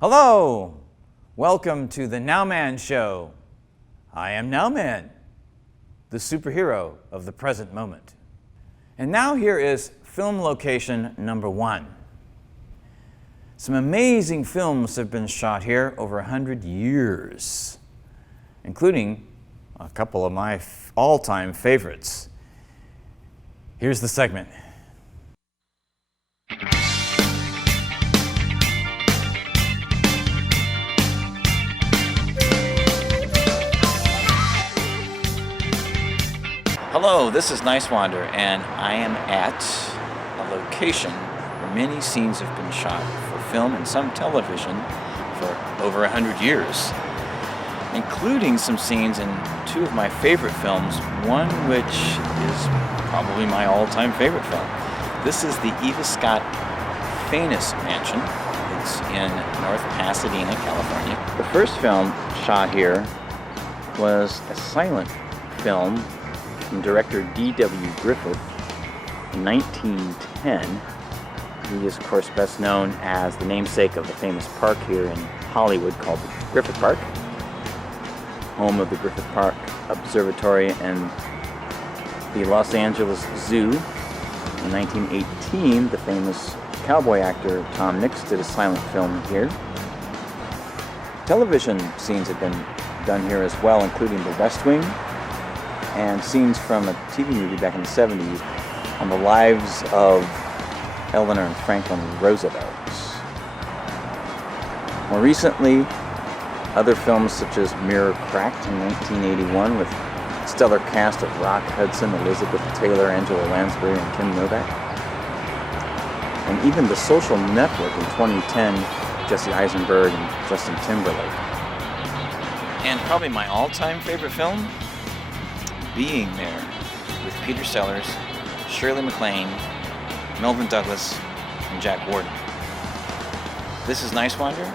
Hello! Welcome to the NOWMAN Show. I am NOWMAN, the superhero of the present moment. And now here is film location number 1. Some amazing films have been shot here over 100 years, including a couple of my all-time favorites. Here's the segment. Hello, this is Niswander, and I am at a location where many scenes have been shot for film and some television for over 100 years, including some scenes in 2 of my favorite films, one which is probably my all-time favorite film. This is the Eva Scott Feynes Mansion. It's in North Pasadena, California. The first film shot here was a silent film from director D.W. Griffith in 1910. He is, of course, best known as the namesake of the famous park here in Hollywood called the Griffith Park, home of the Griffith Park Observatory and the Los Angeles Zoo. In 1918, the famous cowboy actor Tom Mix did a silent film here. Television scenes have been done here as well, including The West Wing, and scenes from a TV movie back in the 70s on the lives of Eleanor and Franklin Roosevelts. More recently, other films such as Mirror Cracked in 1981 with a stellar cast of Rock Hudson, Elizabeth Taylor, Angela Lansbury, and Kim Novak. And even The Social Network in 2010, Jesse Eisenberg and Justin Timberlake. And probably my all-time favorite film, Being There, with Peter Sellers, Shirley MacLaine, Melvin Douglas, and Jack Warden. This is Niswander,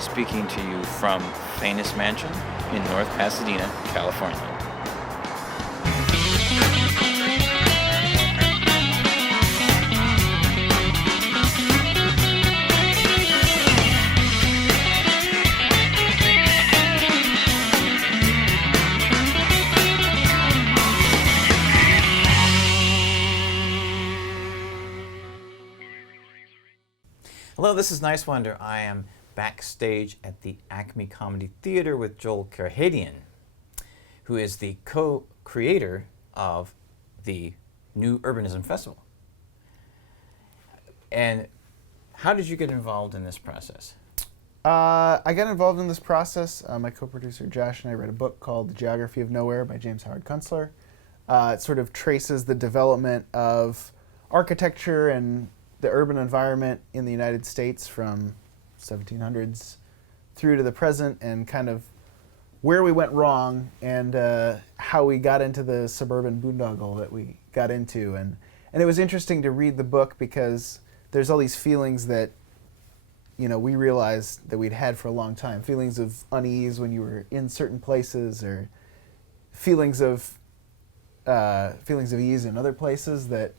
speaking to you from Feynes Mansion in North Pasadena, California. Hello, this is Niswander. I am backstage at the Acme Comedy Theater with Joel Karahadian, who is the co-creator of the new Urbanism Festival. And how did you get involved in this process? I got involved in this process. My co-producer Josh and I read a book called The Geography of Nowhere by James Howard Kunstler. It sort of traces the development of architecture and the urban environment in the United States from 1700s through to the present, and kind of where we went wrong and how we got into the suburban boondoggle that we got into. And it was interesting to read the book because there's all these feelings that, you know, we realized that we'd had for a long time. Feelings of unease when you were in certain places, or feelings of ease in other places that.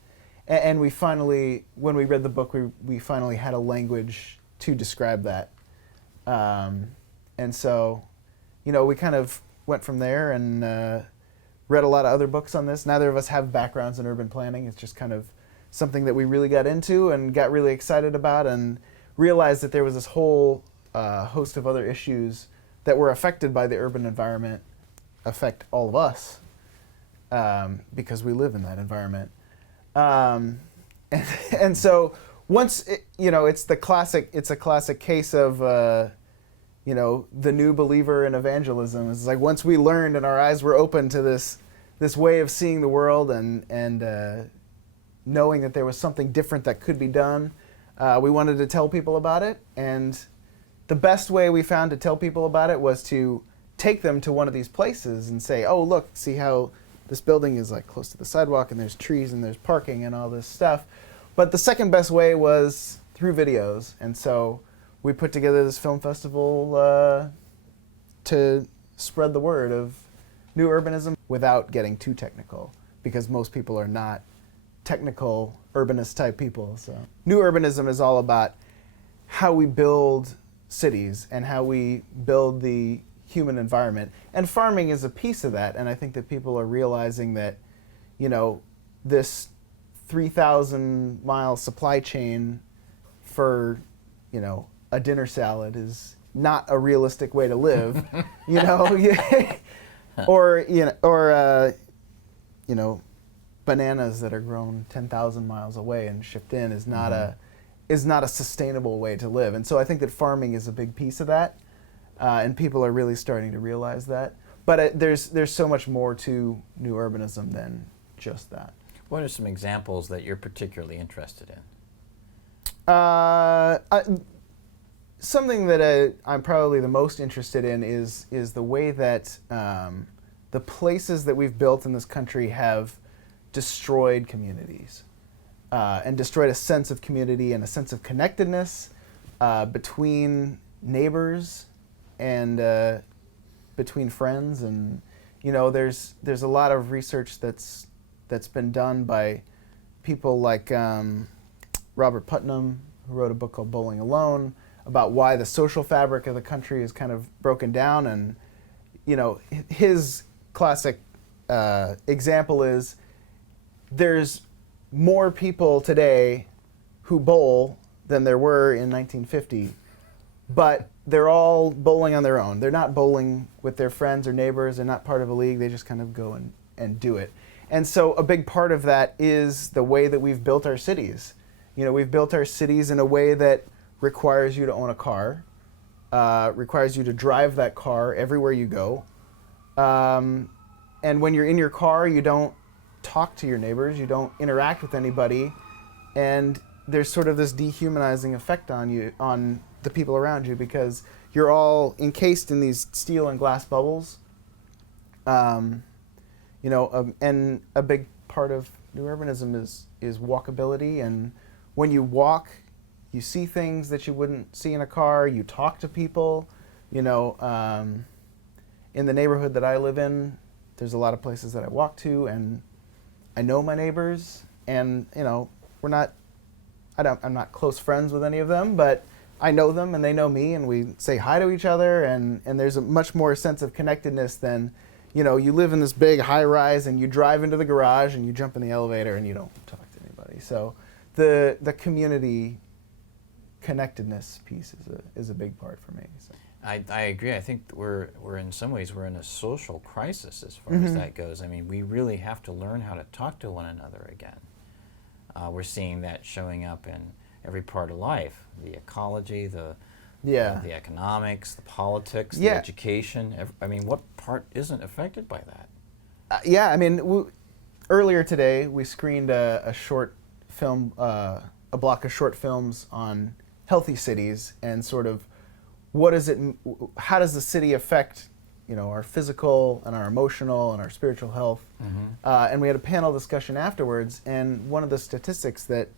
And we finally, when we read the book, we finally had a language to describe that. And so, you know, we kind of went from there and read a lot of other books on this. Neither of us have backgrounds in urban planning. It's just kind of something that we really got into and got really excited about, and realized that there was this whole host of other issues that were affected by the urban environment, affect all of us, because we live in that environment. And so once, it's a classic case of, the new believer in evangelism. It's like once we learned and our eyes were open to this way of seeing the world and knowing that there was something different that could be done, we wanted to tell people about it. And the best way we found to tell people about it was to take them to one of these places and say, oh, look, see how this building is like close to the sidewalk and there's trees and there's parking and all this stuff. But the second best way was through videos. And so we put together this film festival to spread the word of new urbanism without getting too technical, because most people are not technical urbanist type people. So new urbanism is all about how we build cities and how we build the human environment. And farming is a piece of that. And I think that people are realizing that, this 3,000 mile supply chain for, a dinner salad is not a realistic way to live, or bananas that are grown 10,000 miles away and shipped in is not a sustainable way to live. And so I think that farming is a big piece of that, and people are really starting to realize that. But there's so much more to new urbanism than just that. What are some examples that you're particularly interested in? Something that I'm probably the most interested in is the way that the places that we've built in this country have destroyed communities and destroyed a sense of community and a sense of connectedness between neighbors and between friends. And there's a lot of research that's been done by people like Robert Putnam, who wrote a book called Bowling Alone, about why the social fabric of the country is kind of broken down. And his classic example is there's more people today who bowl than there were in 1950, but they're all bowling on their own. They're not bowling with their friends or neighbors. They're not part of a league. They just kind of go and do it. And so a big part of that is the way that we've built our cities. We've built our cities in a way that requires you to own a car, requires you to drive that car everywhere you go. And when you're in your car, you don't talk to your neighbors, you don't interact with anybody, and there's sort of this dehumanizing effect on you, on the people around you, because you're all encased in these steel and glass bubbles. And a big part of new urbanism is walkability, and when you walk, you see things that you wouldn't see in a car. You talk to people. In the neighborhood that I live in, there's a lot of places that I walk to, and I know my neighbors. And I'm not close friends with any of them, but I know them and they know me, and we say hi to each other. And there's a much more sense of connectedness than, you live in this big high rise and you drive into the garage and you jump in the elevator and you don't talk to anybody. So the community connectedness piece is a big part for me. So. I agree. I think we're in some ways we're in a social crisis as far as that goes. I mean, we really have to learn how to talk to one another again. We're seeing that showing up in every part of life: the ecology, the economics, the politics, the education. What part isn't affected by that? Earlier today we screened a short film, a block of short films on healthy cities, and sort of how does the city affect our physical and our emotional and our spiritual health. And we had a panel discussion afterwards, and one of the statistics that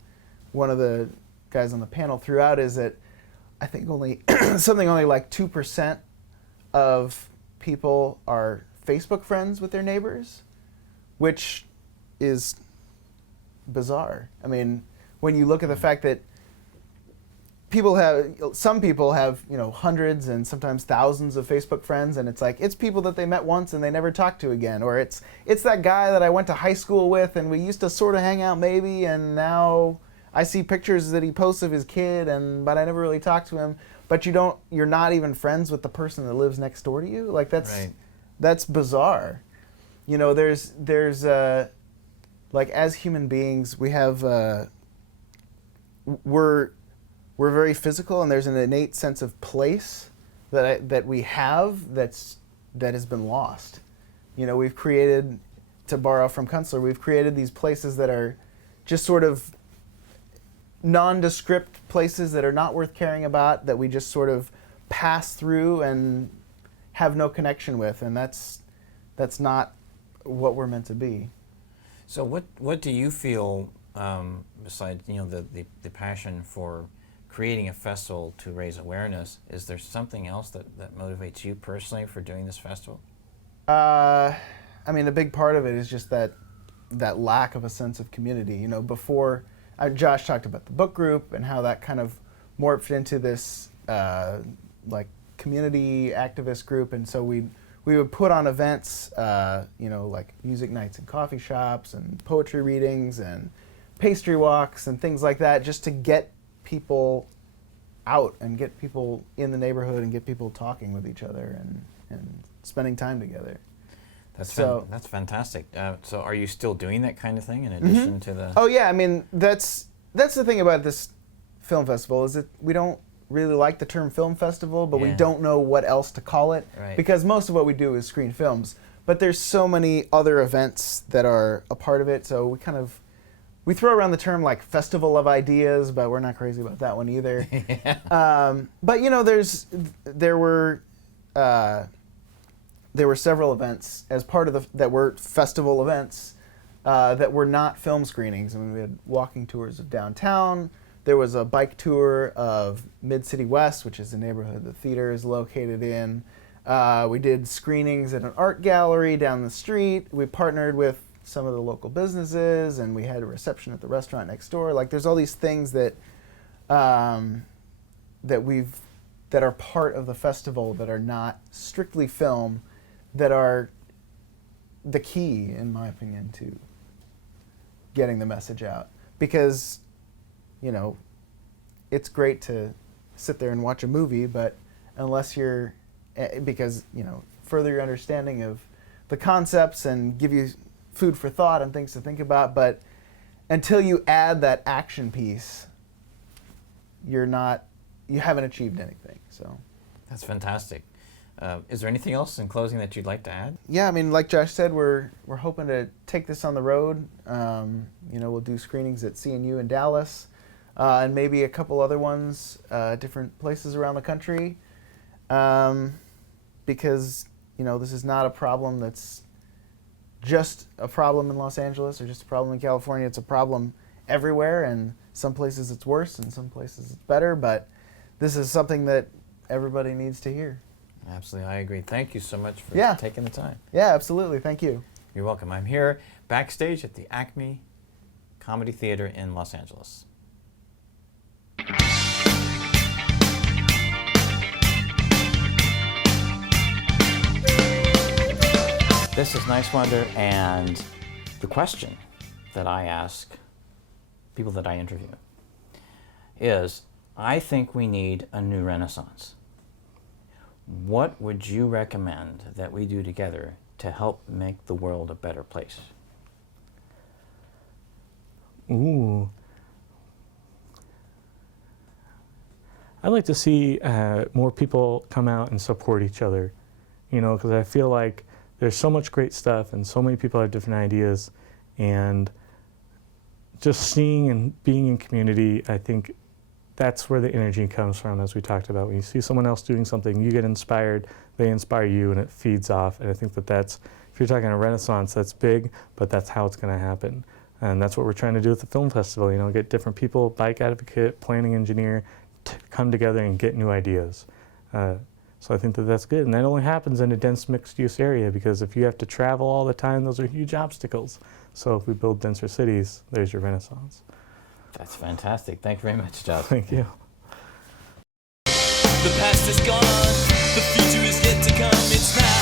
one of the guys on the panel threw out is that I think only like 2% of people are Facebook friends with their neighbors, which is bizarre. When you look at the fact that some people have hundreds and sometimes thousands of Facebook friends, and it's people that they met once and they never talked to again, or it's that guy that I went to high school with and we used to sort of hang out maybe, and now I see pictures that he posts of his kid, but I never really talked to him. But you're not even friends with the person that lives next door to you. That's bizarre. There's as human beings, we have we're very physical, and there's an innate sense of place that we have that has been lost. We've created, to borrow from Kunstler, we've created these places that are just sort of nondescript places that are not worth caring about, that we just sort of pass through and have no connection with, and that's not what we're meant to be. So what do you feel, besides the passion for creating a festival to raise awareness, is there something else that motivates you personally for doing this festival? A big part of it is just that lack of a sense of community. Before, Josh talked about the book group and how that kind of morphed into this like community activist group, and so we would put on events, like music nights and coffee shops and poetry readings and pastry walks and things like that, just to get people out and get people in the neighborhood and get people talking with each other and spending time together. That's fantastic. So are you still doing that kind of thing in addition to the... Oh yeah, I mean, that's the thing about this film festival, is that we don't really like the term film festival, but we don't know what else to call it, because most of what we do is screen films. But there's so many other events that are a part of it, so we throw around the term like Festival of Ideas, but we're not crazy about that one either. But you know, there were several events as part of that were festival events that were not film screenings. I mean, we had walking tours of downtown. There was a bike tour of Mid-City West, which is the neighborhood the theater is located in. We did screenings at an art gallery down the street. We partnered with some of the local businesses, and we had a reception at the restaurant next door. Like, there's all these things that that are part of the festival that are not strictly film, that are the key, in my opinion, to getting the message out. Because, you know, it's great to sit there and watch a movie, but unless you're, because, you know, further your understanding of the concepts and give you food for thought and things to think about, but until you add that action piece, you haven't achieved anything. So that's fantastic. Is there anything else in closing that you'd like to add? Yeah, I mean, like Josh said, we're hoping to take this on the road. We'll do screenings at CNU in Dallas, and maybe a couple other ones, different places around the country, because, you know, this is not a problem that's just a problem in Los Angeles or just a problem in California. It's a problem everywhere, and some places it's worse and some places it's better, but this is something that everybody needs to hear. Absolutely, I agree. Thank you so much for taking the time. Yeah, absolutely. Thank you. You're welcome. I'm here backstage at the Acme Comedy Theater in Los Angeles. This is Niswander, and the question that I ask people that I interview is, I think we need a new renaissance. What would you recommend that we do together to help make the world a better place? Ooh. I'd like to see more people come out and support each other, you know, because I feel like there's so much great stuff and so many people have different ideas, and just seeing and being in community, I think that's where the energy comes from, as we talked about. When you see someone else doing something, you get inspired, they inspire you, and it feeds off. And I think that's, if you're talking a renaissance, that's big, but that's how it's going to happen. And that's what we're trying to do at the film festival, you know, get different people, bike advocate, planning engineer, to come together and get new ideas. So I think that's good. And that only happens in a dense mixed-use area, because if you have to travel all the time, those are huge obstacles. So if we build denser cities, there's your renaissance. That's fantastic. Thank you very much, Josh. Thank you. The past is gone, the future is yet to come, it's now.